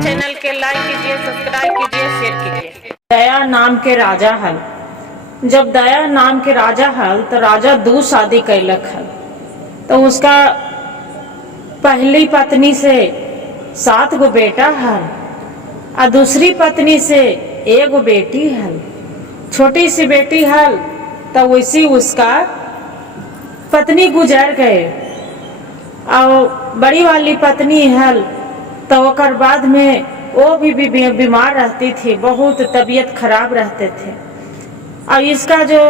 Channel के like कीजिए, subscribe कीजिए, शेयर कीजिए। दया नाम के राजा हल। जब दया नाम के राजा हल तो राजा दू शादी कैलक हल। तो उसका पहली पत्नी से 7 गो बेटा हल और दूसरी पत्नी से 1 गो बेटी हल। छोटी सी बेटी हल तो वैसी उसका पत्नी गुजर गए और बड़ी वाली पत्नी हल तो ओकर बाद में वो भी बीमार रहती थी, बहुत तबीयत खराब रहते थे। और इसका जो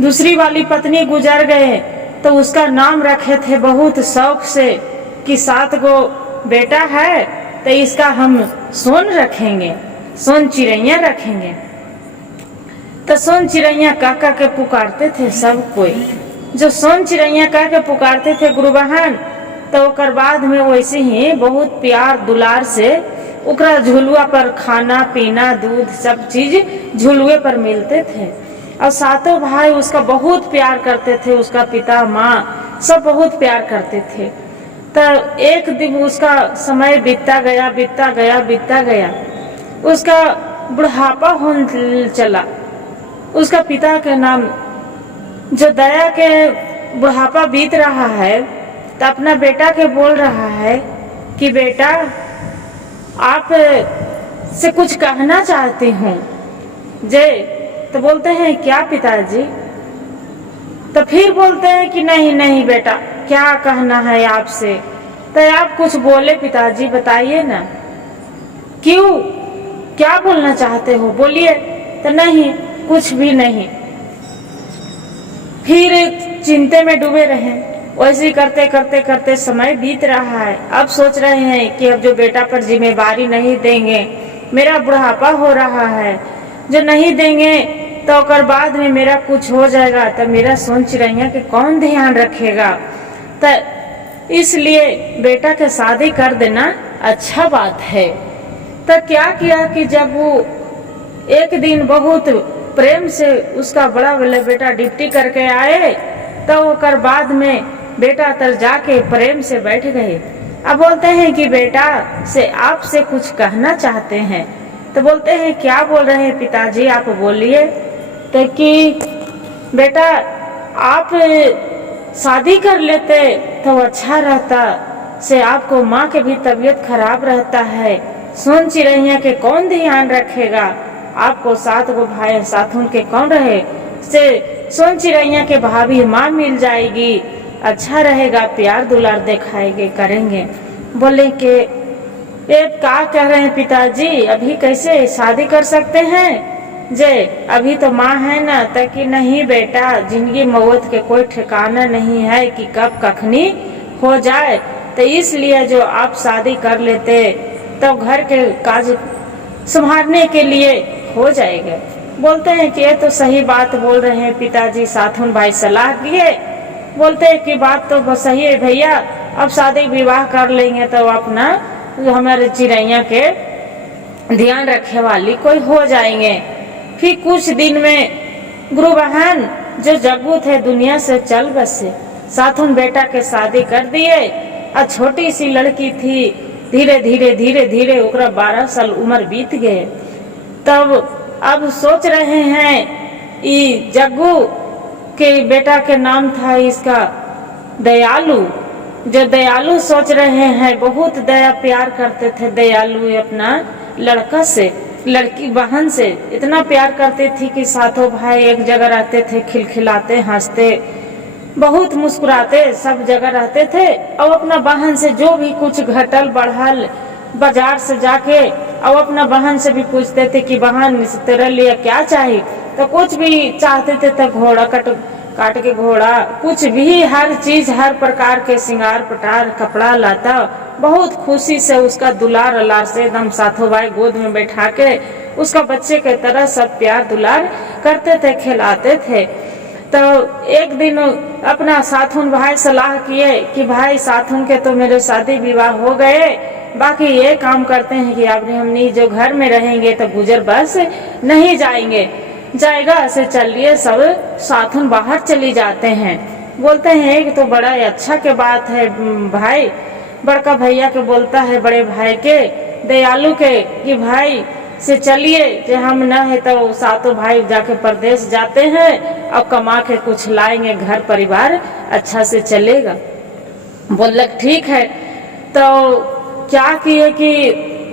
दूसरी वाली पत्नी गुजर गए तो उसका नाम रखे थे बहुत शौक से कि 7 गो बेटा है तो इसका हम सोन रखेंगे, सोन चिड़ैया रखेंगे। तो सोन चिड़ैया काका के पुकारते थे सब कोई। जो सोन चिड़ैया कह के पुकारते थे गुरु बहन, तो ओकर बाद में वैसे ही बहुत प्यार दुलार से ओकरा झुलुआ पर खाना पीना दूध सब चीज झुलुए पर मिलते थे। और 7 भाई उसका बहुत प्यार करते थे, उसका पिता माँ सब बहुत प्यार करते थे। तो एक दिन उसका समय बीतता गया बीतता गया बीतता गया, उसका बुढ़ापा होने चला। उसका पिता के नाम जो दया के बुढ़ापा बीत रहा है तो अपना बेटा के बोल रहा है कि बेटा आप से कुछ कहना चाहती हूँ जे। तो बोलते हैं क्या पिताजी? तो फिर बोलते हैं कि नहीं नहीं बेटा, क्या कहना है आपसे? तो आप कुछ बोले पिताजी, बताइए ना, क्यों, क्या बोलना चाहते हो, बोलिए। तो नहीं, कुछ भी नहीं। फिर चिंते में डूबे रहे। वैसे करते करते करते समय बीत रहा है। अब सोच रहे हैं कि अब जो बेटा पर जिम्मेवारी नहीं देंगे, मेरा बुढ़ापा हो रहा है, जो नहीं देंगे तो ओकर बाद में मेरा कुछ हो जाएगा तो मेरा सोन चिड़ैया के कौन ध्यान रखेगा। तो इसलिए बेटा के शादी कर देना अच्छा बात है। तो क्या किया कि जब वो एक दिन बहुत प्रेम से उसका बड़ा वाला बेटा ड्यूटी करके आए तो ओकर बाद में बेटा तर जाके प्रेम से बैठ गए। अब बोलते हैं कि बेटा से आपसे कुछ कहना चाहते हैं। तो बोलते हैं क्या बोल रहे हैं पिताजी, आप बोलिए। तो कि बेटा आप शादी कर लेते तो अच्छा रहता, से आपको माँ के भी तबीयत खराब रहता है, सोन चिड़ैया के कौन ध्यान रखेगा, आपको 7 गो भाई साथ उनके कौन रहे, से सोन चिड़ैया के भाभी माँ मिल जाएगी, अच्छा रहेगा, प्यार दुलार दिखाएंगे करेंगे। बोले कि ये क्या कह रहे हैं पिताजी, अभी कैसे शादी कर सकते हैं जे, अभी तो माँ है ना। ताकि नहीं बेटा, जिंदगी मौत के कोई ठिकाना नहीं है कि कब कखनी हो जाए। तो इसलिए जो आप शादी कर लेते तो घर के काज संभालने के लिए हो जाएगा। बोलते हैं कि ये तो सही बात बोल रहे हैं पिताजी, साथुन भाई सलाह दिए। बोलते हैं कि बात तो सही है भैया, अब शादी विवाह कर लेंगे तो अपना हमारे चिड़ैया के ध्यान रखे वाली कोई हो जाएंगे। फिर कुछ दिन में गुरु बहन जो जग्गू थे दुनिया से चल बसे। साथुन बेटा के शादी कर दिए और छोटी सी लड़की थी, धीरे धीरे धीरे धीरे ओकरा 12 साल उम्र बीत गए। तब अब सोच रहे हैं ये जग्गू के बेटा के नाम था इसका दयालु। जो दयालु सोच रहे हैं, बहुत दया प्यार करते थे दयालु अपना लड़का से, लड़की बहन से इतना प्यार करते थे कि 7 भाई एक जगह रहते थे, खिलखिलाते हंसते बहुत मुस्कुराते सब जगह रहते थे। और अपना बहन से जो भी कुछ घटल बढ़ल बाजार से जाके और अपना बहन से भी पूछते थे कि बहन तेरे लिए क्या चाहिए। तो कुछ भी चाहते थे तो घोड़ा काट के घोड़ा, कुछ भी हर चीज हर प्रकार के श्रृंगार पटार कपड़ा लाता, बहुत खुशी से उसका दुलार अलार से एकदम 7 भाई गोद में बैठा के उसका बच्चे के तरह सब प्यार दुलार करते थे, खिलाते थे। तो एक दिन अपना साथुन भाई सलाह किए कि भाई साथुन के तो मेरे शादी विवाह हो गए, बाकी ये काम करते हैं कि आपने हमने जो घर में रहेंगे तो गुजर बस नहीं जाएगा से चलिए सब साथुन बाहर चली जाते हैं। बोलते हैं कि तो बड़ा अच्छा के बात है भाई, बड़का भैया के बोलता है बड़े भाई के दयालु के कि भाई से चलिए, जो हम न है तो सातों भाई जाके परदेश जाते हैं और कमा के कुछ लाएंगे, घर परिवार अच्छा से चलेगा। बोल ठीक है। तो क्या किए कि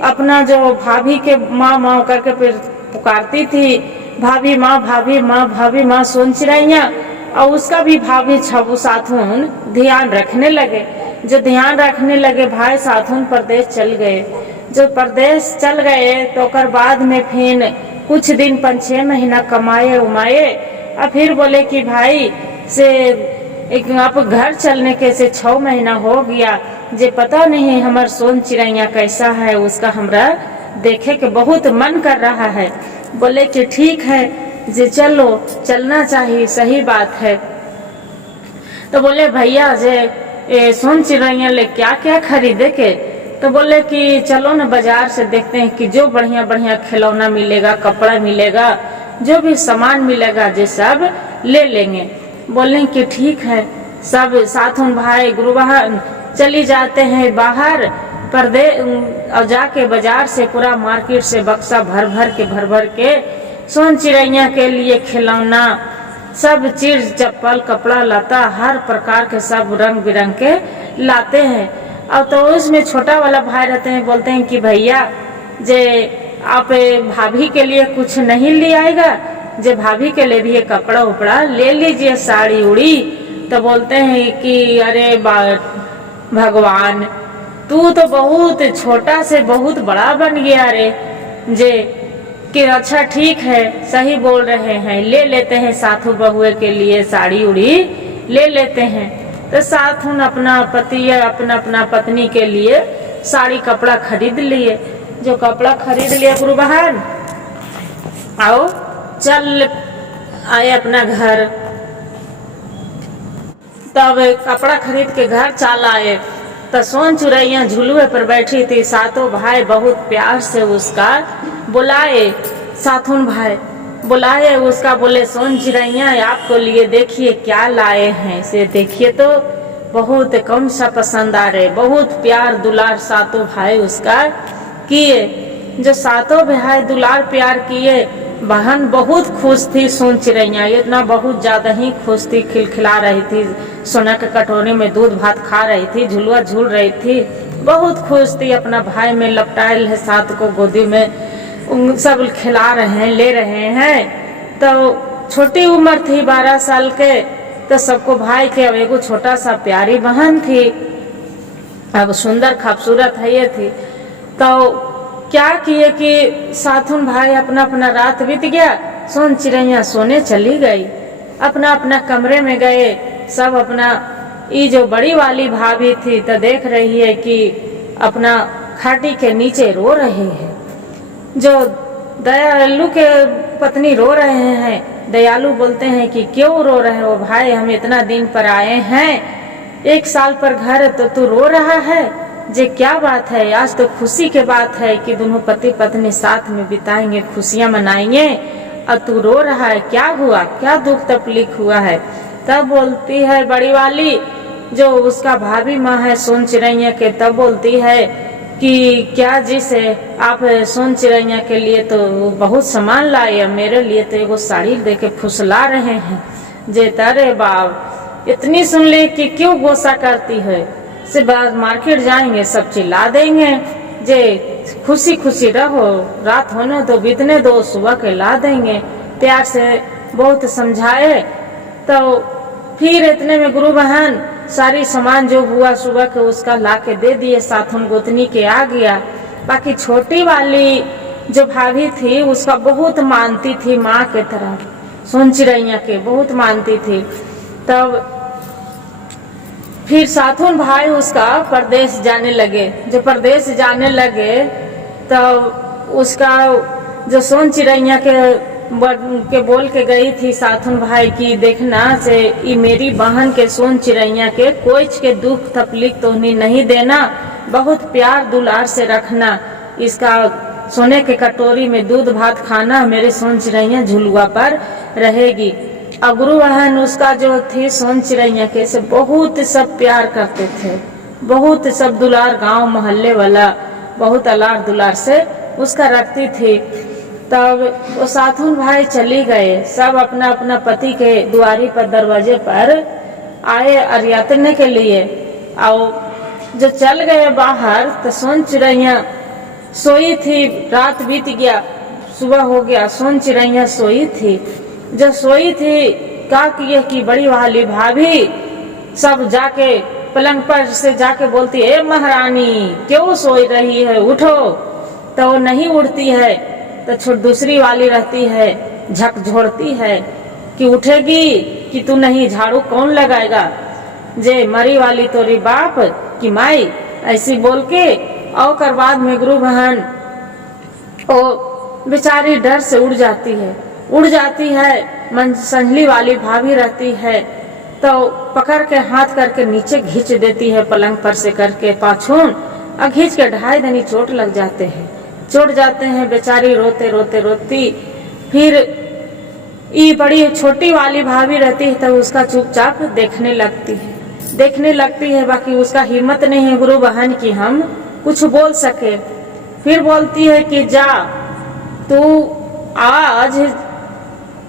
अपना जो भाभी के माँ माँ करके फिर पुकारती थी, भाभी माँ भाभी माँ भाभी माँ सोन चिड़ैया, और उसका भी भाभी छबू साथुन ध्यान रखने लगे। जो ध्यान रखने लगे भाई साथुन परदेश चल गए। जो परदेश चल गए तो कर बाद में फिर कुछ दिन 5-6 महीना कमाए उमाए और फिर बोले कि भाई से एक आप घर चलने के से 6 महीना हो गया, जे पता नहीं हमार सोन चिड़ैया कैसा है, उसका हमरा देखे के बहुत मन कर रहा है। बोले कि ठीक है जे चलो, चलना चाहिए, सही बात है। तो बोले भैया जे सोन चिड़ैया ले क्या क्या खरीदे के? तो बोले कि चलो ना बाजार से देखते हैं कि जो बढ़िया बढ़िया खिलौना मिलेगा, कपड़ा मिलेगा, जो भी सामान मिलेगा जे सब ले लेंगे। बोले कि ठीक है। सब साथों भाई गुरु बहन चली जाते हैं बाहर परदेश, और जाके बाजार से पूरा मार्केट से बक्सा भर भर के सोन चिड़ैया के लिए खिलौना, सब चीज, चप्पल, कपड़ा लता, हर प्रकार के सब रंग बिरंग के लाते हैं। और तो उसमें छोटा वाला भाई रहते हैं, बोलते हैं कि भैया जे आप भाभी के लिए कुछ नहीं ले आएगा, जे भाभी के लिए भी ये कपड़ा उपड़ा ले लीजिए, साड़ी उड़ी। तो बोलते हैं कि अरे भगवान, तू तो बहुत छोटा से बहुत बड़ा बन गया रे, जे कि अच्छा ठीक है, सही बोल रहे हैं, ले लेते हैं साथू बहुए के लिए साड़ी उड़ी ले लेते हैं। तो साथुन अपना पति अपना अपना पत्नी के लिए साड़ी कपड़ा खरीद लिए। जो कपड़ा खरीद लिया गुरु बहन, आओ चल आए अपना घर। तब कपड़ा खरीद के घर चल आए तो सोन चिड़ैया झुलुए पर बैठी थी। सातों भाई बहुत प्यार से उसका बुलाए, साथुन भाई बुलाए उसका, बोले सोन चिड़ैया आपको लिए देखिए क्या लाए हैं, इसे देखिए तो बहुत कम सा पसंद आ रहे। बहुत प्यार दुलार सातों भाई उसका किए। जो सातों भाई दुलार प्यार किए, बहन बहुत खुश थी। सोन चिड़ैया इतना बहुत ज्यादा ही खुश थी, खिलखिला रही थी, सोना के कटोरी में दूध भात खा रही थी, झुलुआ झूल रही थी, बहुत खुश थी। अपना भाई में लपटाए है, साथ को गोदी में सब खिला रहे हैं, ले रहे हैं। तो छोटी उम्र थी 12 साल के, तो सबको भाई के अब एगो छोटा सा प्यारी बहन थी, अब सुंदर खूबसूरत है ये थी। तो क्या किए कि साथुन भाई अपना अपना रात बीत गया, सोन चिड़ैया सोने चली गई, अपना अपना कमरे में गए। सब अपना ये जो बड़ी वाली भाभी थी तो देख रही है कि अपना खाटी के नीचे रो रहे हैं। जो दयालु के पत्नी रो रहे हैं, दयालु बोलते हैं कि क्यों रो रहे हो भाई, हम इतना दिन पर आए हैं, 1 साल पर घर, तो तू रो रहा है, जे क्या बात है? आज तो खुशी के बात है कि दोनों पति पत्नी साथ में बिताएंगे, खुशियां मनाएंगे, और तू रो रहा है, क्या हुआ, क्या दुख तकलीफ हुआ है? तब बोलती है बड़ी वाली, जो उसका भाभी माँ है सोन चिड़ैया के, तब बोलती है कि क्या जिसे आप सोन चिड़ैया के लिए तो बहुत सामान लाए, मेरे लिए तो एगो साड़ी दे के फुसला रहे हैं। जे तारे बाप इतनी सुन ले कि क्यों गुस्सा करती है, से बाद मार्केट जाएंगे सब चिल्ला देंगे, जे खुशी खुशी रहो, रात होने दो, बीतने दो, सुबह के ला देंगे। प्यार से बहुत समझाए। तो फिर इतने में गुरु बहन सारी सामान जो हुआ सुबह के उसका ला के दे दिए, साथुन गोतनी के आ गया। बाकी छोटी वाली जो भाभी थी उसका बहुत मानती थी, माँ के तरह सोन चिड़ैया के बहुत मानती थी। तब फिर साथुन भाई उसका परदेश जाने लगे। जो परदेश जाने लगे तब उसका जो सोन चिड़ैया के बोल के गई थी साथुन भाई की, देखना से ये मेरी बहन के सोन चिड़ैया के कोई के दुख तकलीफ तो नहीं देना, बहुत प्यार दुलार से रखना, इसका सोने के कटोरी में दूध भात खाना, मेरे सोन चिड़ैया झुलुआ पर रहेगी। और गुरु बहन उसका जो थी सोन चिड़ैया के से बहुत सब प्यार करते थे, बहुत सब दुलार, गांव मोहल्ले वाला बहुत अलार दुलार से उसका रखती थी। तब वो साथुन भाई चली गए, सब अपना अपना पति के दुआरी पर दरवाजे पर आए अरियातने के लिए। और जो चल गए बाहर तो सोन चिड़ैया सोई थी, रात बीत गया, सुबह हो गया, सोन चिड़ैया सोई थी। जो सोई थी क्या किए कि बड़ी वाली भाभी सब जाके पलंग पर से जाके बोलती है, ए महारानी क्यों सोई रही है, उठो। तो वो नहीं उठती है, तो दूसरी वाली रहती है, झकझोरती है कि उठेगी कि तू नहीं, झाड़ू कौन लगाएगा, जे मरी वाली तोरी बाप की माई, ऐसी बोल के। और कर बाद में गुरु बहन वो बेचारी डर से उड़ जाती है, संजली वाली भाभी रहती है तो पकड़ के हाथ करके नीचे खींच देती है, पलंग पर से करके पाछून, और खींच के ढाई दनी चोट लग जाते हैं बेचारी रोते रोते रोती। फिर ये बड़ी छोटी वाली भाभी रहती है तो उसका चुपचाप देखने लगती है, बाकी उसका हिम्मत नहीं है गुरु बहन की हम कुछ बोल सके। फिर बोलती है कि जा तू आज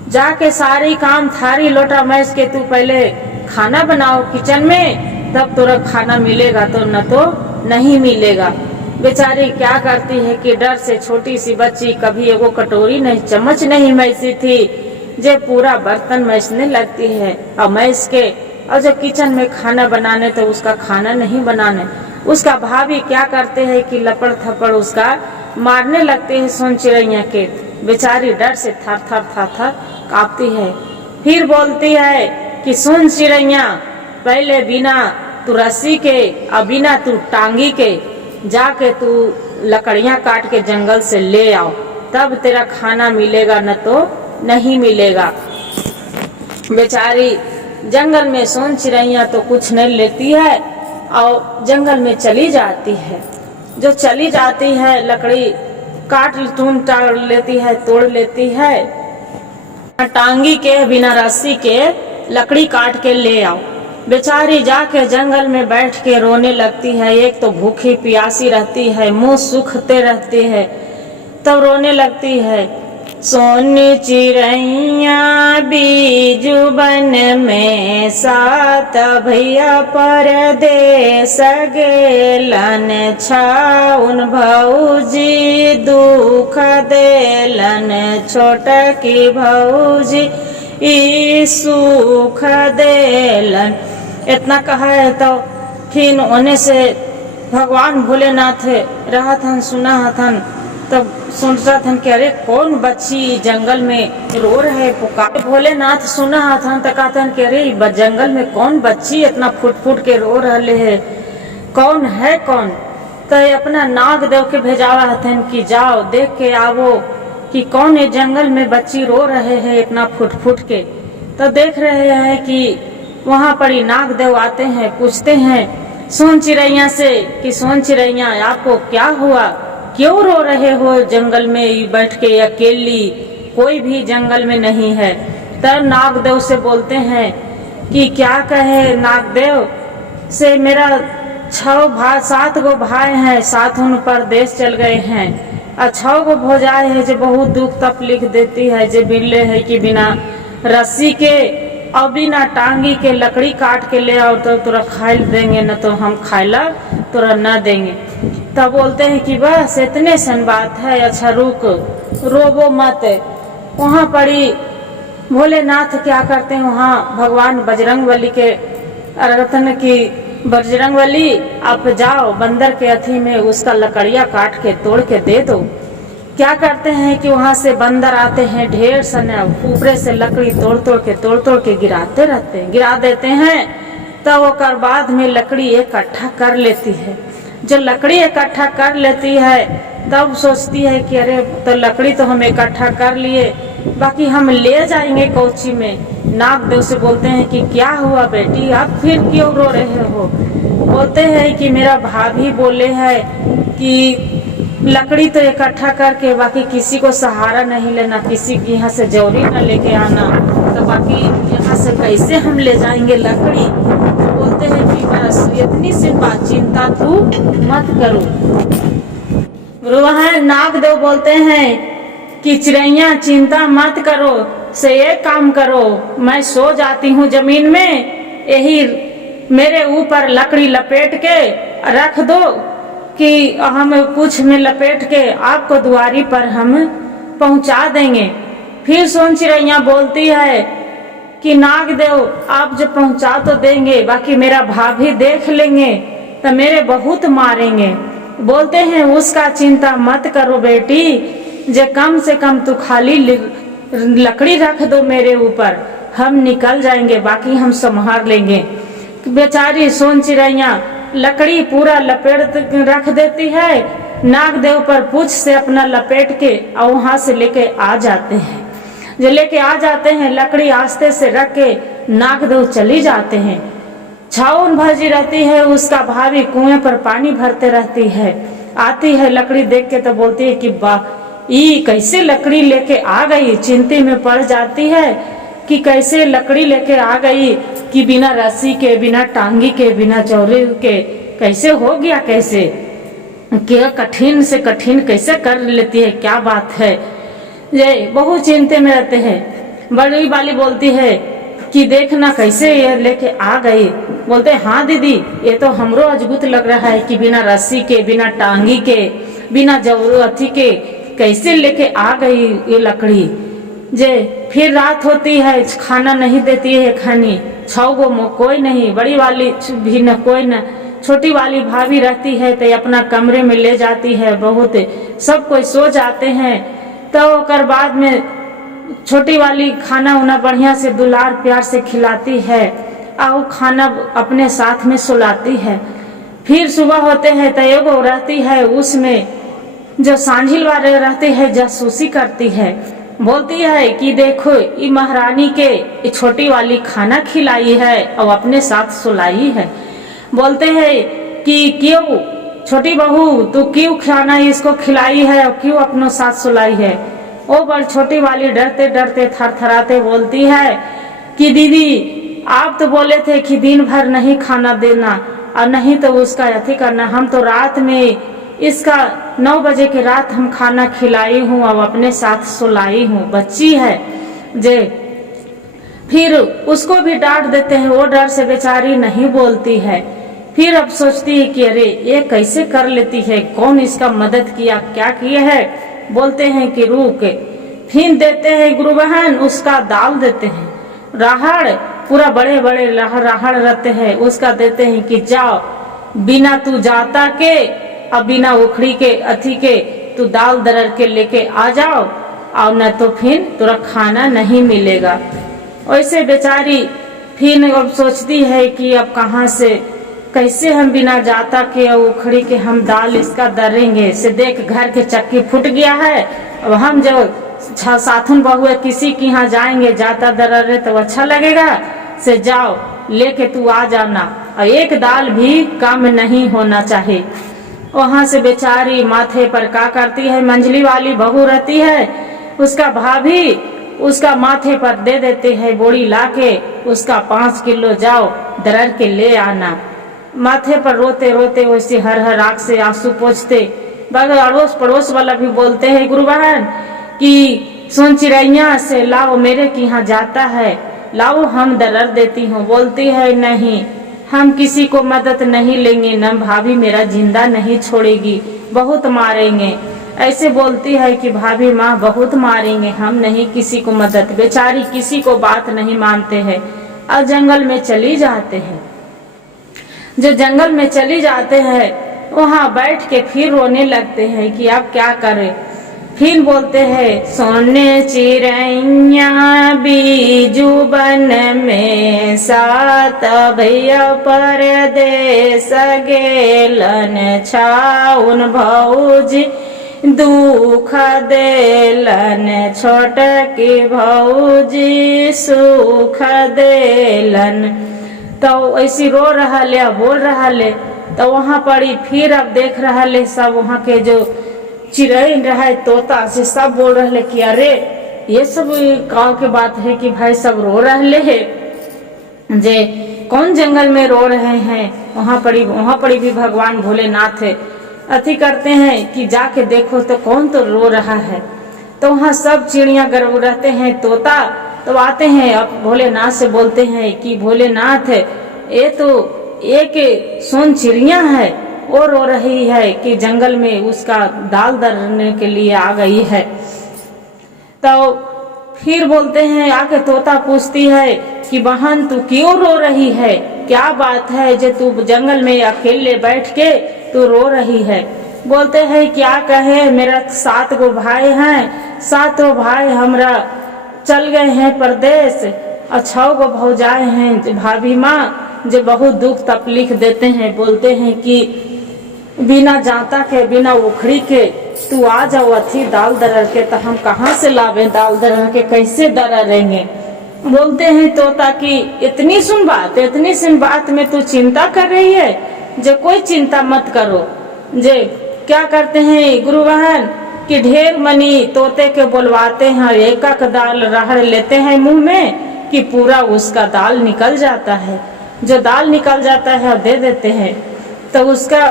जाके सारी काम थारी लोटा मैस के तू पहले खाना बनाओ किचन में, तब तुरंत खाना मिलेगा, तो न तो नहीं मिलेगा। बेचारी क्या करती है कि डर से छोटी सी बच्ची कभी एगो कटोरी नहीं, चम्मच नहीं मैसी थी, जे पूरा बर्तन मैसने लगती है और मैस के, और जब किचन में खाना बनाने तो उसका खाना नहीं बनाने। उसका भाभी क्या करते हैं कि लपड़ थपड़ उसका मारने लगते हैं सोन चिड़ैया के। बेचारी डर से थर थर थर थर कांपती है। फिर बोलती है कि सुन चिड़ैया, पहले बिना तू रस्सी के और बिना तू टांगी के जाके तू लकड़ियां काट के जंगल से ले आओ, तब तेरा खाना मिलेगा, न तो नहीं मिलेगा। बेचारी जंगल में सोन चिड़ैया तो कुछ नहीं लेती है और जंगल में चली जाती है। जो चली जाती है लकड़ी काट टाड़ लेती है, तोड़ लेती है, टांगी के बिना रस्सी के लकड़ी काट के ले आओ। बेचारी जाके जंगल में बैठ के रोने लगती है। एक तो भूखी प्यासी रहती है, मुंह सूखते रहती है, तब रोने लगती है। सोन चिड़ैया बीजू बन में सात भैया परदेस गेलन, छाउन भौजी दुख देलन, छोटकी भौजी ई सुख देलन। इतना कहा है तो फिर होने से भगवान भोलेनाथ रहत हन, सुना हथन, तब सोचता था कि अरे कौन बच्ची जंगल में रो रहे पुकार। भोलेनाथ सुना हथन तो कहते कि अरे जंगल में कौन बच्ची इतना फुट फुट के रो रहे है, कौन है कौन। तो अपना नाग देव के भेजावा हथन कि जाओ देख के आवो कि कौन है जंगल में बच्ची रो रहे हैं इतना फुट फुट के। तो देख रहे हैं कि वहाँ पर ही नाग देव आते हैं, पूछते हैं सोन चिड़ैया से कि सोन चिड़ैया आपको क्या हुआ, क्यों रो रहे हो जंगल में बैठ के अकेली, कोई भी जंगल में नहीं है। तब नागदेव से बोलते हैं कि क्या कहे नागदेव से, मेरा 7 गो भाई हैं, 7 उन परदेश चल गए हैं, और 6 गो भौजाई है जो बहुत दुख तकलीफ देती है, जो बिल्ले है कि बिना रस्सी के और बिना टांगी के लकड़ी काट के ले आओ तो तुरा खाए देंगे, न तो हम खाएला तुरा न देंगे। तब बोलते हैं कि बस इतने सन बात है, अच्छा रुक, रोबो मत। वहाँ पड़ी भोलेनाथ क्या करते हैं, वहाँ भगवान बजरंगबली के रतन की बजरंगबली आप जाओ बंदर के अथी में उसका लकड़िया काट के तोड़ के दे दो। क्या करते हैं कि वहाँ से बंदर आते हैं ढेर सने, ऊपरे से लकड़ी तोड़ तोड़ के गिराते रहते हैं, गिरा देते हैं। तब वो कर बाद में लकड़ी इकट्ठा कर लेती है। जो लकड़ी इकट्ठा कर लेती है तब सोचती है कि अरे तो लकड़ी तो हम इकट्ठा कर लिए, बाकी हम ले जाएंगे कोची में। नागदेव से बोलते हैं कि क्या हुआ बेटी, आप फिर क्यों रो रहे हो। बोलते हैं कि मेरा भाभी बोले है कि लकड़ी तो इकट्ठा करके बाकी किसी को सहारा नहीं लेना, किसी के यहाँ से जौरी न लेके आना, तो बाकी यहाँ से कैसे हम ले जाएंगे लकड़ी। बोलते हैं कि बस इतनी सी बात चिंता तू मत करो। गुरु बहन नागदेव बोलते हैं कि चिड़ैया चिंता मत करो, से ये काम करो, मैं सो जाती हूँ जमीन में, यही मेरे ऊपर लकड़ी लपेट के रख दो कि हम कुछ में लपेट के आपको द्वारी पर हम पहुंचा देंगे। फिर सोन चिड़ैया बोलती है कि नागदेव आप जो पहुंचा तो देंगे, बाकी मेरा भाभी देख लेंगे तो मेरे बहुत मारेंगे। बोलते हैं उसका चिंता मत करो बेटी, जे कम से कम तू खाली लकड़ी रख दो मेरे ऊपर, हम निकल जाएंगे, बाकी हम संभाल लेंगे। बेचारी सोन चिड़ैया लकड़ी पूरा लपेट रख देती है, नागदेव पर पूछ से अपना लपेट के और वहां से लेके आ जाते हैं। जो लेके आ जाते हैं लकड़ी आस्ते से रख के नागदेव चली जाते हैं। छाउन भजी रहती है, उसका भाभी कुएं पर पानी भरते रहती है। आती है लकड़ी देख के तो बोलती है कि वाह ये कैसे लकड़ी लेके आ गई। चिंता में पड़ जाती है कि कैसे लकड़ी लेके आ गई, कि बिना रस्सी के, बिना टांगी के, बिना चौरे के कैसे हो गया, कैसे क्या कठिन से कठिन कैसे कर लेती है, क्या बात है। ये बहुत चिंता में रहते हैं। बड़ी वाली बोलती है कि देखना कैसे ये लेके आ गई। बोलते हाँ दीदी ये तो हमरो अजगुत लग रहा है कि बिना रस्सी के, बिना टांगी के, बिना जरूरती के कैसे लेके आ गई ये लकड़ी। जे फिर रात होती है, खाना नहीं देती है खानी, 6 गो कोई नहीं, बड़ी वाली भी न कोई न, छोटी वाली भाभी रहती है तो अपना कमरे में ले जाती है। बहुत सब कोई सो जाते हैं तो ओकर बाद में छोटी वाली खाना उना बढ़िया से दुलार प्यार से खिलाती है और खाना अपने साथ में सुलाती है। फिर सुबह होते हैं तो एगो रहती है उसमें जो सांझिल वाले रहते हैं जासूसी करती है। बोलती है कि देखो ये महारानी के ये छोटी वाली खाना खिलाई है और अपने साथ सुलाई है। बोलते हैं कि क्यों छोटी बहू तू क्यों खाना इसको खिलाई है और क्यों अपने साथ सुलाई है। वो बड़ छोटी वाली डरते डरते थरथराते बोलती है कि दीदी आप तो बोले थे कि दिन भर नहीं खाना देना और नहीं तो उसका अथी करना, हम तो रात में इसका 9 बजे के रात हम खाना खिलाई हूँ और अपने साथ सुलाई हूँ, बच्ची है जे। फिर उसको भी डांट देते हैं, वो डर से बेचारी नहीं बोलती है। फिर अब सोचती है कि अरे ये कैसे कर लेती है, कौन इसका मदद किया, क्या किया है। बोलते हैं कि रुक, फिर देते हैं गुरु बहन उसका दाल देते हैं, राहड़ पूरा बड़े बड़े राहड़ रहते हैं, उसका देते हैं कि जाओ बिना तू जाता के और बिना उखड़ी के अथी के तू दाल दरर के लेके आ जाओ और न तो फिर तुरा खाना नहीं मिलेगा। वैसे बेचारी फिर अब सोचती है कि अब कहाँ से कैसे हम बिना जाता के और उखड़ी के हम दाल इसका दरेंगे। से देख घर के चक्की फूट गया है, अब हम जब 6-7 बहु किसी के यहाँ जाएंगे जाता दर्रे तो अच्छा लगेगा। से जाओ लेके तू आ जाना और एक दाल भी कम नहीं होना चाहिए। वहां से बेचारी माथे पर क्या करती है, मंझली वाली बहू रहती है उसका भाभी उसका माथे पर दे देते हैं बोरी लाके, उसका 5 किलो जाओ दरर के ले आना। माथे पर रोते रोते वैसे हर आंख से आंसू पोंछते। बगल अड़ोस पड़ोस वाला भी बोलते हैं गुरु बहन कि सोन चिड़ैया से लाओ मेरे के यहाँ जाता है, लाओ हम दरर देती हूँ। बोलती है नहीं हम किसी को मदद नहीं लेंगे, न भाभी मेरा जिंदा नहीं छोड़ेगी, बहुत मारेंगे। ऐसे बोलती है कि भाभी माँ बहुत मारेंगे, हम नहीं किसी को मदद। बेचारी किसी को बात नहीं मानते हैं और जंगल में चली जाते हैं। जो जंगल में चली जाते हैं वहां बैठ के फिर रोने लगते हैं कि अब क्या करें। फिर बोलते हैं सोने चिड़ैया बीजू बन में सात भैया परदेस गेलन छाउन भौजी दुख देलन छोट की भौजी सुख देलन। तो ऐसी रो रहा ले बोल रहा ले तो वहां पड़ी। फिर अब देख रहा ले सब वहां के जो चिड़ै रहा तोता से सब बोल रहे कि अरे ये सब गांव के बात है कि भाई सब रो रहे है जे कौन जंगल में रो रहे हैं। वहाँ पड़ी भी भगवान भोलेनाथ अति करते हैं कि जाके देखो तो कौन तो रो रहा है। तो वहाँ सब चिड़िया गर्व रहते हैं। तोता तो आते हैं, अब भोलेनाथ से बोलते हैं कि भोलेनाथ ये तो एक सोन चिड़िया है, वो रो रही है कि जंगल में उसका दाल दरने के लिए आ गई है। तो फिर बोलते हैं, आके तोता पूछती है कि बहन तू क्यों रो रही है, क्या बात है जो तू जंगल में अकेले बैठ के तू रो रही है। बोलते हैं क्या कहे, मेरा 7 गो भाई हैं, 7 भाई हमरा चल गए हैं परदेश, और 6 गो भौजाए हैं भाभी माँ जो बहुत दुख तकलीफ देते हैं। बोलते हैं कि बिना जाता के बिना उखड़ी के तू आ जाओ अथी दाल दरर के, तो हम कहाँ से लावे दाल दरर के, कैसे दररेंगे। बोलते हैं तोता कि इतनी सुन बात में तू चिंता कर रही है, जो कोई चिंता मत करो। जे क्या करते हैं गुरु बहन कि ढेर मनी तोते के बोलवाते हैं, एक दाल रह लेते हैं मुंह में कि पूरा उसका दाल निकल जाता है। जो दाल निकल जाता है दे देते हैं, तो उसका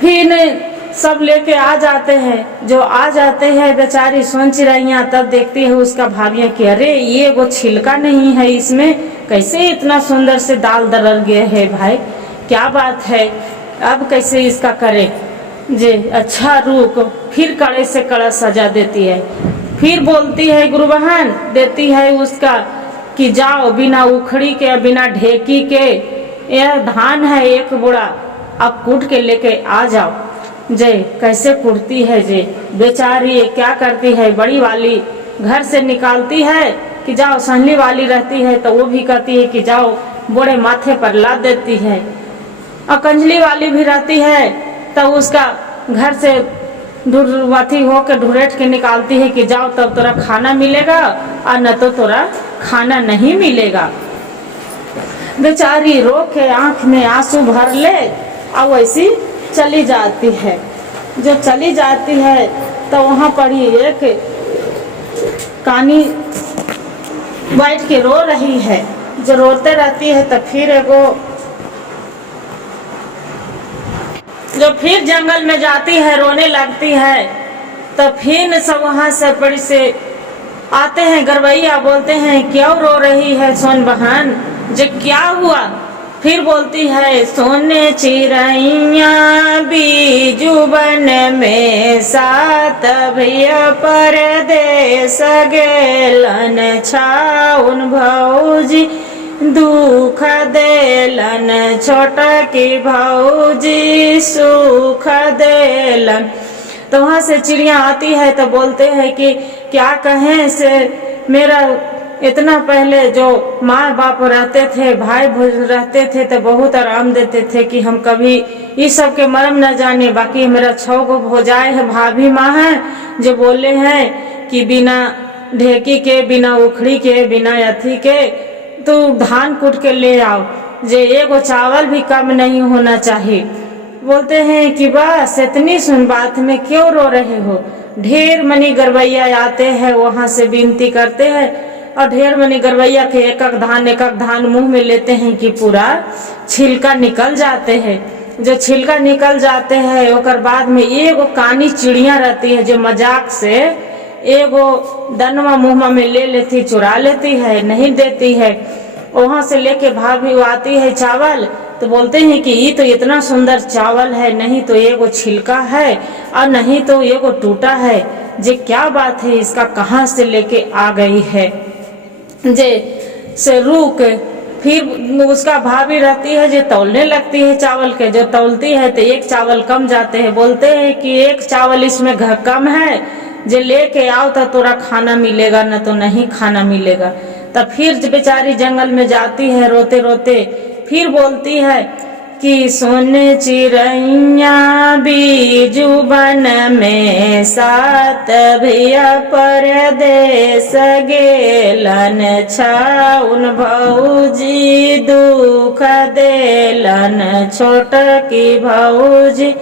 फिर सब लेके आ जाते हैं। जो आ जाते हैं बेचारी सोन चिड़ैया, तब देखती है उसका भाभिया कि अरे ये वो छिलका नहीं है इसमें, कैसे इतना सुंदर से दाल दरर गए है भाई, क्या बात है, अब कैसे इसका करे। जे अच्छा रुक, फिर कड़े से कड़ा सजा देती है। फिर बोलती है गुरु बहन देती है उसका कि जाओ बिना उखड़ी के बिना ढेकी के, यह धान है 1 बोरा, अब कूट के लेके आ जाओ। जे कैसे कुटती है, जे बेचारी क्या करती है, बड़ी वाली घर से निकालती है कि जाओ, संहली वाली रहती है तो वो भी कहती है कि जाओ, बोरे माथे पर लाद देती है। और कंजली वाली भी रहती है तो उसका घर से ढुरवाथी होकर ढुरेट के निकालती है कि जाओ तब तोरा खाना मिलेगा, और न तो तोरा खाना नहीं मिलेगा। बेचारी रो के आंख में आंसू भर ले और वैसी चली जाती है। जो चली जाती है तो वहाँ पर ही एक कानी बैठ के रो रही है। जो रोते रहती है तो फिर जंगल में जाती है, रोने लगती है। तो फिर सब वहाँ से बड़ी से आते हैं गरबैया, बोलते हैं क्यों रो रही है सोन बहन, जो क्या हुआ। फिर बोलती है सोने चिड़ैया बीजू बन में 7 भैया परदेस गेलन, छाउन भौजी दुख देलन, छोटा की भौजी सुख देलन। तो वहाँ से चिड़िया आती है तो बोलते हैं कि क्या कहें से मेरा इतना पहले जो माँ बाप रहते थे, भाई रहते थे तो बहुत आराम देते थे कि हम कभी इस सब के मर्म न जाने। बाकी मेरा 6 गो भौजाए है, भाभी माँ है, जो बोले हैं कि बिना ढेकी के बिना उखड़ी के बिना अथी के तो धान कूट के ले आओ, जे 1 चावल भी कम नहीं होना चाहिए। बोलते हैं कि बस इतनी सुन बात में क्यों रो रहे हो। ढेर मनी गरबैया आते हैं, वहां से विनती करते हैं, और ढेर मनी गरबैया के एक धान मुंह में लेते हैं कि पूरा छिलका निकल जाते हैं। जो छिलका निकल जाते हैं और बाद में 1 कानी चिड़िया रहती है, जो मजाक से 1 दनवा मुँह में ले लेती, चुरा लेती है, नहीं देती है। वहां से लेके भाभी आती है चावल, तो बोलते हैं कि ये तो इतना सुंदर चावल है, नहीं तो 1 छिलका है और नहीं तो 1 टूटा है, जे क्या बात है, इसका कहाँ से लेके आ गई है। जे से रुक फिर उसका भाभी रहती है जो तौलने लगती है चावल के। जो तौलती है तो 1 चावल कम जाते हैं। बोलते हैं कि 1 चावल इसमें कम है, जो लेके आओ तो तोरा खाना मिलेगा, न तो नहीं खाना मिलेगा। तब फिर बेचारी जंगल में जाती है रोते रोते, फिर बोलती है कि सोने चिड़ैया बीजू बन में 7 भैया परदेस गेलन, छाउन भौजी दुख देलन, छोट की भौजी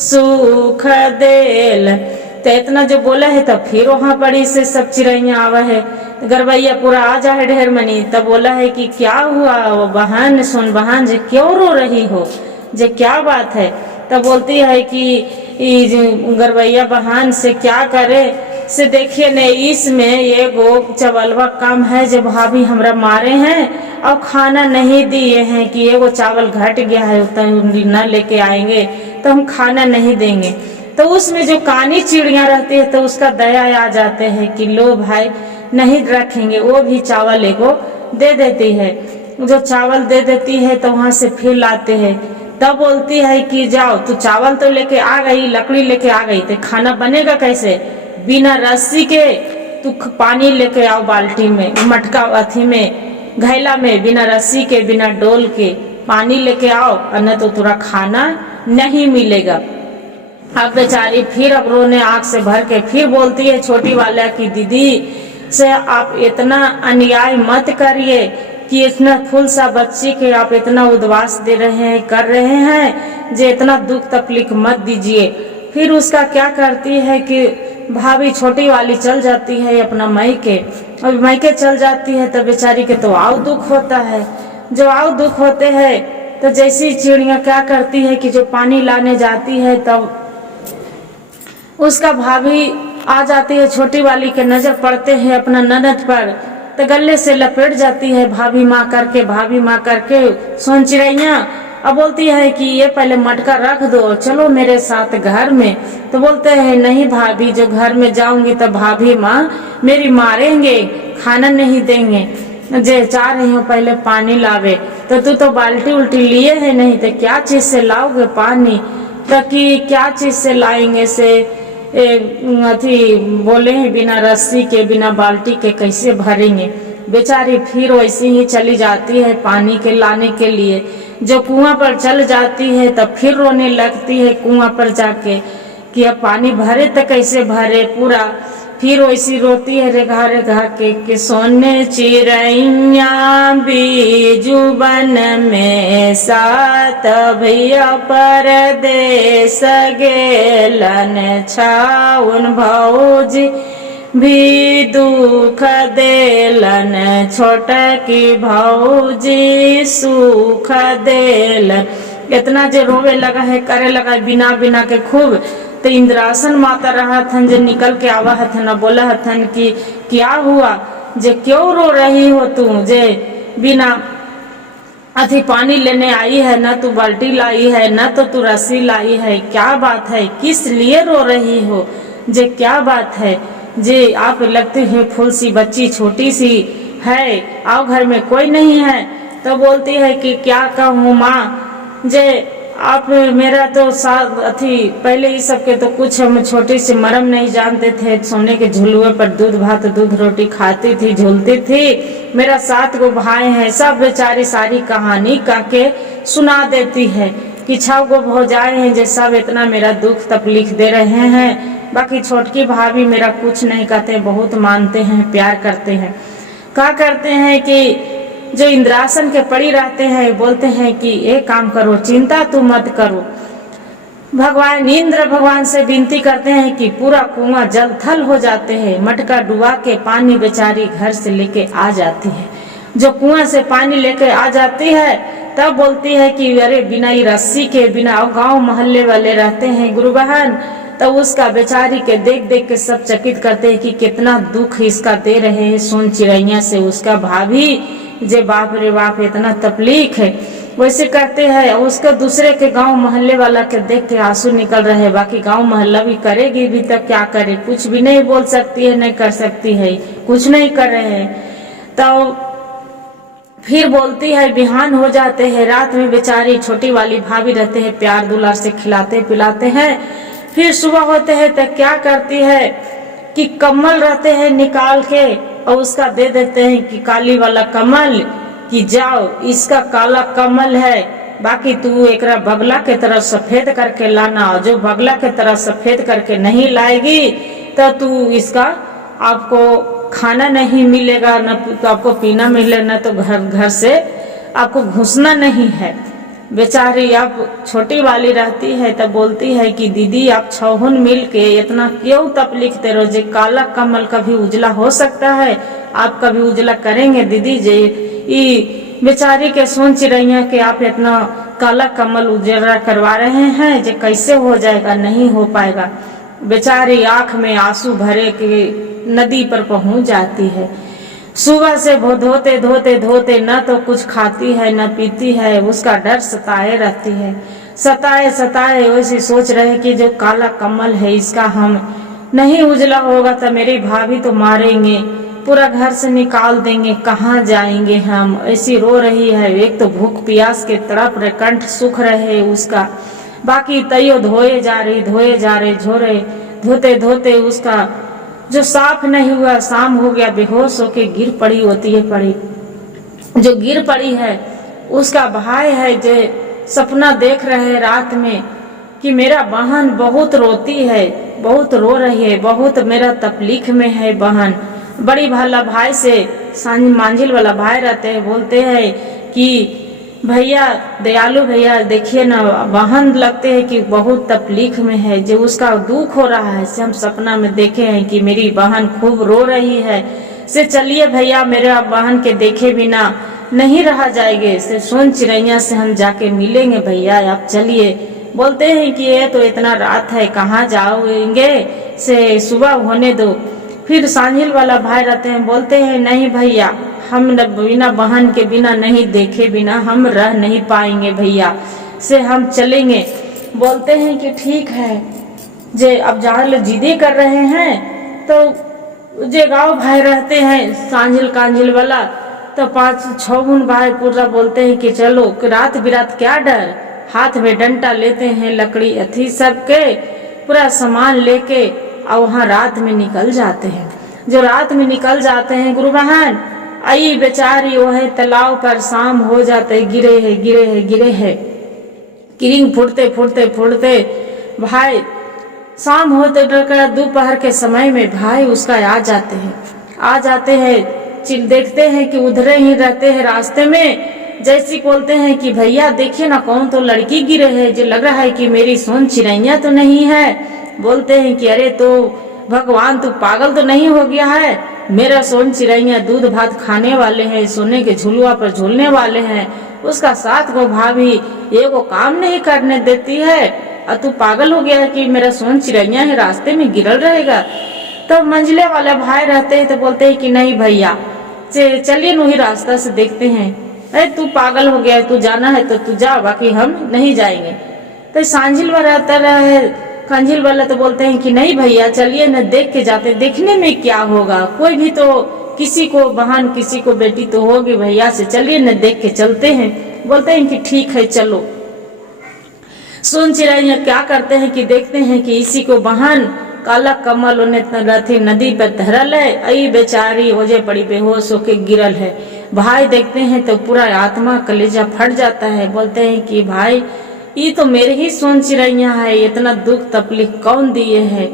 सुख देलन। तो इतना जो बोला है तो फिर वहाँ बड़ी से सब चिड़ैया आवा है गरबैया पूरा आ जाए ढेर मनी। तब बोला है कि क्या हुआ वो बहन, सोन बहन जे क्यों रो रही हो, जे क्या बात है। तब बोलती है कि गरबैया बहन से क्या करे से देखिए ने इसमें ये गो चावलवा कम है जो भाभी हमरा मारे हैं और खाना नहीं दिए हैं कि ये वो चावल घट गया है न लेके आएंगे तो हम खाना नहीं देंगे। तो उसमें जो कानी चिड़िया रहती है तो उसका दया आ जाते हैं कि लो भाई नहीं रखेंगे, वो भी चावल एगो दे देती है। जो चावल दे देती है तो वहां से फिर लाते हैं। तब बोलती है कि जाओ तू चावल तो लेके आ गई, लकड़ी लेके आ गई, तो खाना बनेगा कैसे, बिना रस्सी के तू पानी लेके आओ बाल्टी में, मटका अथी में घैला में, बिना रस्सी के बिना डोल के पानी लेके आओ और न तो तुरा खाना नहीं मिलेगा। अब बेचारी फिर अब रोने आंख से भर के फिर बोलती है छोटी वाला की दीदी से आप इतना अन्याय मत करिए कि इतना फूल सा बच्ची के आप इतना उद्वास दे रहे हैं, कर रहे हैं, जो इतना दुख तकलीफ मत दीजिए। फिर उसका क्या करती है कि भाभी छोटी वाली चल जाती है अपना मायके, और मायके चल जाती है तो बेचारी के तो आओ दुख होता है। जो आओ दुख होते हैं तो जैसी चिड़िया क्या करती है कि जो पानी लाने जाती है तब उसका भाभी आ जाती है, छोटी वाली के नजर पड़ते हैं अपना ननद पर तो गले से लपेट जाती है भाभी माँ करके, भाभी माँ करके सोन चिड़ैया। अब बोलती है कि ये पहले मटका रख दो, चलो मेरे साथ घर में। तो बोलते हैं नहीं भाभी, जो घर में जाऊंगी तो भाभी माँ मेरी मारेंगे, खाना नहीं देंगे। जे चाह रही हूँ पहले पानी लावे, तो तू तो बाल्टी उल्टी लिए है नहीं तो क्या चीज से लाओगे पानी, तो कि क्या चीज से लाएंगे से अथी बोले हैं बिना रस्सी के बिना बाल्टी के कैसे भरेंगे। बेचारी फिर वैसे ही चली जाती है पानी के लाने के लिए। जो कुआं पर चल जाती है तब फिर रोने लगती है कुआं पर जाके कि अब पानी भरे तो कैसे भरे पूरा। फिर वैसी रोती है रेघा के कि सोने चिड़ैया बीजू बन में सात भैया परदेस गेलन छाउन भौजी भी दुख देलन छोटकी भौजी सुख देलन। इतना जो रोवे लगा है करे लगा बिना बिना के खूब। तो इंद्रासन माता रहा थन जो निकल के आवा हथन, बोला हथन कि क्या हुआ जे क्यों रो रही हो तू, जे बिना अथी पानी लेने आई है, न तू बाल्टी लाई है न तो तू रस्सी लाई है, क्या बात है, किस लिए रो रही हो, जे क्या बात है, जे आप लगती है फूल सी बच्ची छोटी सी है, आओ घर में कोई नहीं है। तो बोलती है कि क्या कहूँ माँ, जे आप मेरा तो साथ अथी पहले ही सबके तो कुछ हम छोटी सी मरम नहीं जानते थे, सोने के झुलुए पर दूध भात दूध रोटी खाती थी झूलती थी। मेरा 7 गो भाई है, सब बेचारी सारी कहानी कह के सुना देती है कि 6 गो भौजाएं हैं जो सब इतना मेरा दुख तकलीफ दे रहे हैं। बाकी छोटकी भाभी मेरा कुछ नहीं कहते, बहुत मानते हैं प्यार करते हैं। क्या करते हैं कि जो इंद्रासन के पड़ी रहते हैं बोलते हैं कि एक काम करो, चिंता तू मत करो। भगवान इंद्र भगवान से विनती करते हैं कि पूरा कुआं जल थल हो जाते हैं, मटका डुबा के पानी बेचारी घर से लेके आ जाती है। जो कुआं से पानी लेके आ जाती है तब बोलती है कि अरे बिना रस्सी के, बिना गांव मोहल्ले वाले रहते हैं गुरु बहन, तो उसका बेचारी के देख देख के सब चकित करते हैं कि कितना दुख इसका दे रहे हैं सोन चिड़ैया से उसका भाभी, जे बाप रे बाप इतना तकलीफ है। वैसे करते हैं उसका दूसरे के गांव मोहल्ले वाला के देख के आंसू निकल रहे हैं। बाकी गांव मोहल्ला भी करेगी भी तब क्या करे, कुछ भी नहीं बोल सकती है, नहीं कर सकती है, कुछ नहीं कर रहे हैं। तो फिर बोलती है बिहान हो जाते हैं, रात में बेचारी छोटी वाली भाभी रहते हैं, प्यार दुलार से खिलाते पिलाते हैं। फिर सुबह होते हैं तो क्या करती है कि कमल रहते हैं निकाल के और उसका दे देते हैं कि काली वाला कमल, कि जाओ इसका काला कमल है, बाकी तू एकरा बगला के तरह सफेद करके लाना, जो बगला के तरह सफेद करके नहीं लाएगी तो तू इसका आपको खाना नहीं मिलेगा, न तो आपको पीना मिले, न तो घर से आपको घुसना नहीं है। बेचारी अब छोटी वाली रहती है तब बोलती है कि दीदी आप छहुन मिल के इतना क्यों तकलीफ दे रहे हो, जे काला कमल कभी उजला हो सकता है, आप कभी उजला करेंगे दीदी जे। ये बेचारी के सोच चिड़ैया कि आप इतना काला कमल उजला करवा रहे हैं, जे कैसे हो जाएगा, नहीं हो पाएगा। बेचारी आंख में आंसू भरे के नदी पर पहुंच जाती है। सुबह से धोते धोते धोते न तो कुछ खाती है न पीती है, उसका डर सताए रहती है। सताए सताए वैसे सोच रहे कि जो काला कमल है इसका हम नहीं उजला होगा तो मेरी भाभी तो मारेंगे, पूरा घर से निकाल देंगे, कहाँ जाएंगे हम। ऐसी रो रही है। एक तो भूख प्यास के तड़प रहे, कंठ सूख रहे उसका, बाकी तैयो धोए जा रहे झोरे धोते धोते उसका जो साफ नहीं हुआ, शाम हो गया, बेहोश होके गिर पड़ी होती है। पड़ी जो गिर पड़ी है उसका भाई है जो सपना देख रहे रात में कि मेरा बहन बहुत रोती है, बहुत रो रही है, बहुत मेरा तकलीफ में है बहन। बड़ी भाला भाई से मांझिल वाला भाई रहते हैं, बोलते हैं कि भैया दयालु भैया देखिए ना, बहन लगते हैं कि बहुत तकलीफ में है, जो उसका दुख हो रहा है से हम सपना में देखे हैं कि मेरी बहन खूब रो रही है, से चलिए भैया मेरे बहन के देखे बिना नहीं रहा जाएंगे, से सोन चिड़ैया से हम जाके मिलेंगे भैया, आप चलिए। बोलते हैं कि ये तो इतना रात है कहाँ जाओगे, से सुबह होने दो। फिर सांझिल वाला भाई रहते हैं, बोलते हैं नहीं भैया हम बिना बहन के बिना नहीं देखे बिना हम रह नहीं पाएंगे भैया, से हम चलेंगे। बोलते हैं कि ठीक है, जे अब जहाँ जिदे कर रहे हैं तो जे गाँव भाई रहते हैं सांझिल कांझिल वाला, तो 5-6 भाई पूरा बोलते हैं कि चलो रात बिरात क्या डर, हाथ में डंडा लेते हैं, लकड़ी अथी सबके पूरा सामान लेके और वहाँ रात में निकल जाते हैं। जो रात में निकल जाते हैं गुरु बहन, आई बेचारी वो है तालाब पर, शाम हो जाते गिरे है किरिंग फुटते फुटते फुटते भाई शाम होते दोपहर के समय में भाई उसका आ जाते हैं देखते हैं कि उधरे ही रहते हैं रास्ते में। जैसी बोलते हैं कि भैया देखिए ना कौन तो लड़की गिरे है, जो लग रहा है कि मेरी सोन चिड़ैया तो नहीं है। बोलते हैं कि अरे तो भगवान तू पागल तो नहीं हो गया है, मेरा सोन चिड़ैया दूध भात खाने वाले हैं, सोने के झुलुआ पर झूलने वाले हैं, उसका 7 गो भाभी एगो काम नहीं करने देती है, और तू पागल हो गया है कि मेरा सोन चिड़ैया है रास्ते में गिरल रहेगा। तो मंझले वाले भाई रहते हैं तो बोलते हैं कि नहीं भैया चलिए वही रास्ता से देखते हैं। अरे तू पागल हो गया है, तू जाना है तो तू जा, बाकी हम नहीं जाएंगे। तो सांझिल वाला रहता है, कंझिल वाला तो बोलते हैं कि नहीं भैया चलिए न देख के जाते, देखने में क्या होगा, कोई भी तो किसी को बहन किसी को बेटी तो होगी भैया, से चलिए न देख के चलते हैं। बोलते हैं कि ठीक है चलो। सोन चिड़ैया क्या करते हैं कि देखते हैं कि इसी को बहन काला कमल उन्हें नदी पर धरल है, आई बेचारी ओजे पड़ी बेहोश होके गिरल है। भाई देखते हैं तो पूरा आत्मा कलेजा फट जाता है। बोलते हैं कि भाई ये तो मेरे ही सोन चिड़ैया है, इतना दुख तकलीफ कौन दिए है,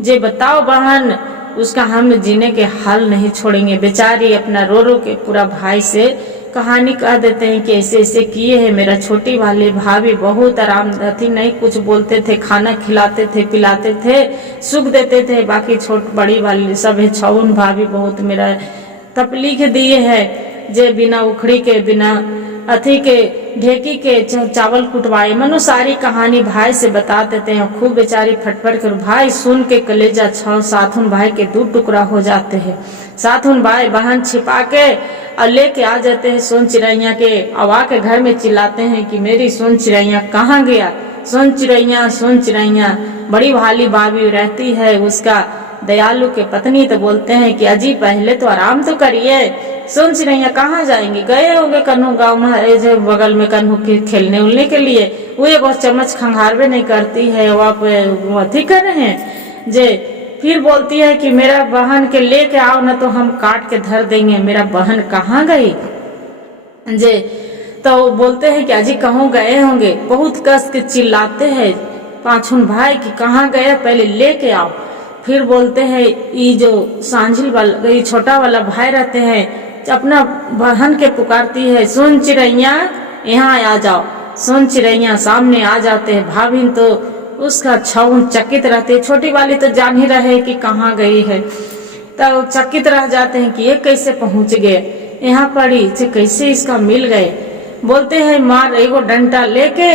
जे बताओ बहन, उसका हम जीने के हाल नहीं छोड़ेंगे। बेचारी अपना रो रो के पूरा भाई से कहानी कह देते हैं कि ऐसे ऐसे किए हैं। मेरा छोटी वाले भाभी बहुत आराम थी, नहीं कुछ बोलते थे, खाना खिलाते थे पिलाते थे, सुख देते थे, बाकी छोट बड़ी वाली सब है 6 भाभी बहुत मेरा तकलीफ दिए है, जे बिना उखड़ी के बिना अथी के ढेकी के चावल कुटवाए। मनो सारी कहानी भाई से बता देते हैं। खूब बेचारी फटफट कर भाई सुन के कलेजा 6-7 भाई के 2 टुकड़ा हो जाते हैं। 7 भाई बहन छिपा के और लेके आ जाते हैं सोन चिड़ैया के, आवा के घर में चिल्लाते हैं कि मेरी सोन चिड़ैया कहाँ गया, सोन चिड़ैया। बड़ी भाली भाभी रहती है उसका दयालु के पत्नी, तो बोलते हैं कि अजी पहले तो आराम तो करिए, सोन चिड़ैया कहाँ जाएंगे, गए होंगे कन्हू गाँव में बगल में कन्हू के खेलने उलने के लिए, वो एक चम्मच खंगारवे नहीं करती है, वो आप अथी कर रहे हैं जे। फिर बोलती है कि मेरा बहन के लेके आओ ना तो हम काट के धर देंगे, मेरा बहन कहाँ गई जे। तो बोलते हैं कि अजी कहूँ गए होंगे, बहुत कस के चिल्लाते हैं 5 भाई कि कहाँ गए पहले लेके आओ। फिर बोलते हैं ये जो सांझिल वाला ये छोटा वाला भाई रहते हैं अपना बहन के पुकारती है, सोन चिड़ैया यहाँ आ जाओ, सुन चिड़ैया सामने आ जाते हैं। भाभी तो उसका छाउन चकित रहते, छोटी वाली तो जान ही रहे कि कहाँ गई है, तब चकित रह जाते हैं कि ये कैसे पहुंच गए यहाँ पड़ी से, कैसे इसका मिल गए। बोलते हैं मार एगो डंडा लेके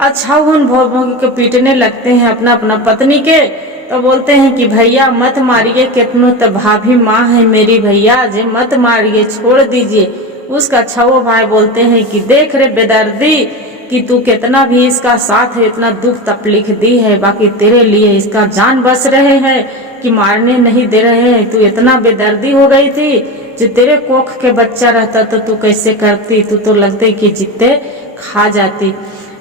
अच्छा उन भोग के पीटने लगते हैं अपना अपना पत्नी के। तो बोलते हैं कि भैया मत मारिए, कितनो तो भाभी माँ है मेरी भैया, जे मत मारिए, छोड़ दीजिए। उसका छवो भाई बोलते हैं कि देख रे बेदर्दी कि तू कितना भी इसका साथ है, इतना दुख तकलीफ दी है, बाकी तेरे लिए इसका जान बच रहे हैं कि मारने नहीं दे रहे हैं। तू इतना बेदर्दी हो गई थी, जो तेरे कोख के बच्चा रहता तो तू कैसे करती, तू तो लगते कि जितने खा जाती।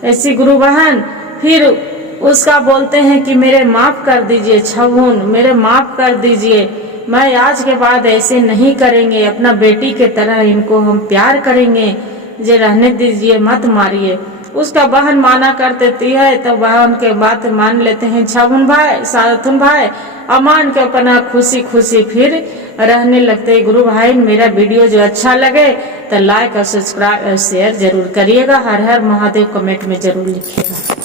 ऐसी गुरु बहन फिर उसका बोलते हैं कि मेरे माफ कर दीजिए छवुन, मेरे माफ कर दीजिए, मैं आज के बाद ऐसे नहीं करेंगे, अपना बेटी के तरह इनको हम प्यार करेंगे, जे रहने दीजिए, मत मारिए। उसका बहन माना कर देती है, तो बहन के बात मान लेते हैं छवुन भाई, सारथुन भाई, और मान के अपना खुशी खुशी फिर रहने लगते हैं। गुरु भाई मेरा वीडियो जो अच्छा लगे तो लाइक और सब्सक्राइब और शेयर जरूर करिएगा। हर हर महादेव कमेंट में जरूर लिखिएगा।